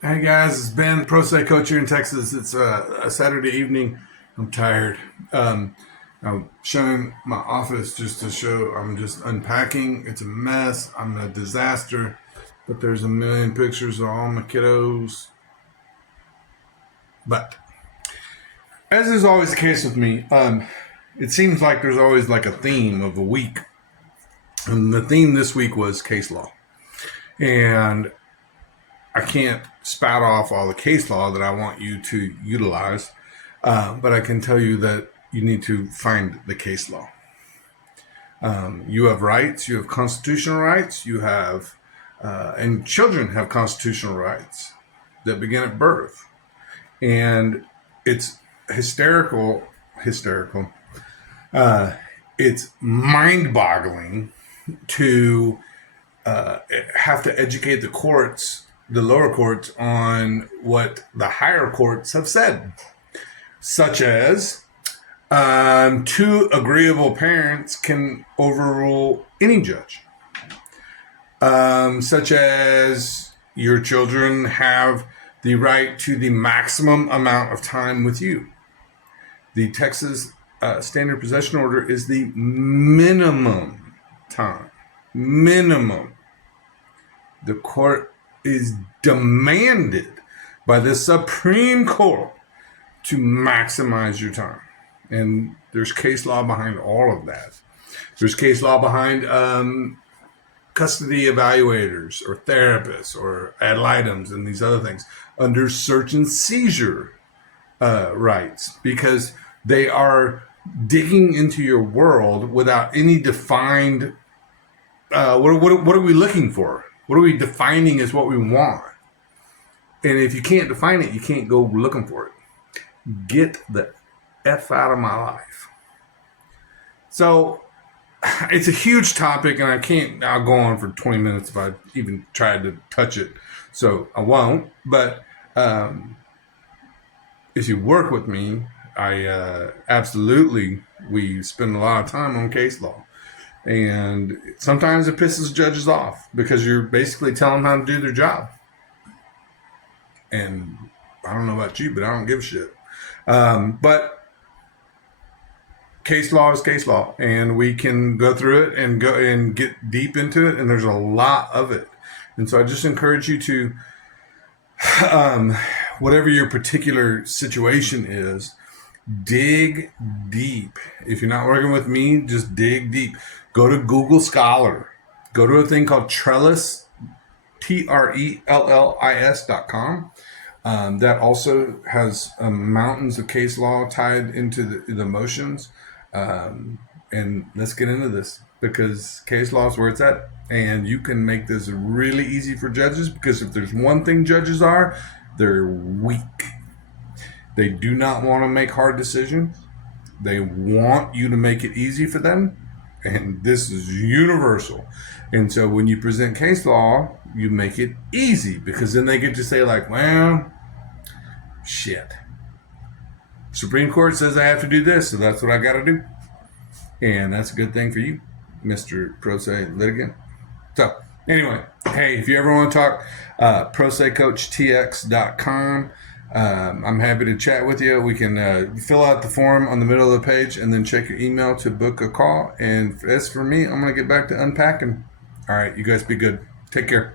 Hey guys, it's Ben, Pro Se Coach here in Texas. It's a Saturday evening. I'm tired. I'm showing my office just to show I'm just unpacking. It's a mess. I'm a disaster. But there's a million pictures of all my kiddos. But as is always the case with me, it seems like there's always like a theme of a week. And the theme this week was case law. And I can't spout off all the case law that I want you to utilize, but I can tell you that you need to find the case law. You have rights, you have constitutional rights, you have, and children have constitutional rights that begin at birth. And it's hysterical. It's mind-boggling to have to educate the courts, the lower courts, on what the higher courts have said, such as two agreeable parents can overrule any judge, such as your children have the right to the maximum amount of time with you. The Texas standard possession order is the minimum time. Minimum. The court is demanded by the Supreme Court to maximize your time. And there's case law behind all of that. There's case law behind custody evaluators or therapists or ad litems and these other things under search and seizure rights, because they are digging into your world without any defined what are we looking for? What are we defining as what we want? And if you can't define it, you can't go looking for it. Get the F out of my life. So it's a huge topic, and I'll go on for 20 minutes if I even tried to touch it. So I won't. But if you work with me, we spend a lot of time on case law. And sometimes it pisses judges off because you're basically telling them how to do their job. And I don't know about you, but I don't give a shit. But case law is case law, and we can go through it and go and get deep into it. And there's a lot of it. And so I just encourage you to, whatever your particular situation is, dig deep. If you're not working with me, just dig deep. Go to Google Scholar. Go to a thing called Trellis, TRELLIS.com. That also has mountains of case law tied into the motions. And let's get into this, because case law is where it's at. And you can make this really easy for judges, because if there's one thing judges are, they're weak. They do not want to make hard decisions. They want you to make it easy for them. And this is universal. And so when you present case law, you make it easy, because then they get to say, like, well, shit. Supreme Court says I have to do this, so that's what I got to do. And that's a good thing for you, Mr. Pro Se litigant. So anyway, hey, if you ever want to talk, prosecoachtx.com. I'm happy to chat with you. We can fill out the form on the middle of the page and then check your email to book a call. And as for me, I'm going to get back to unpacking. All right, you guys be good. Take care.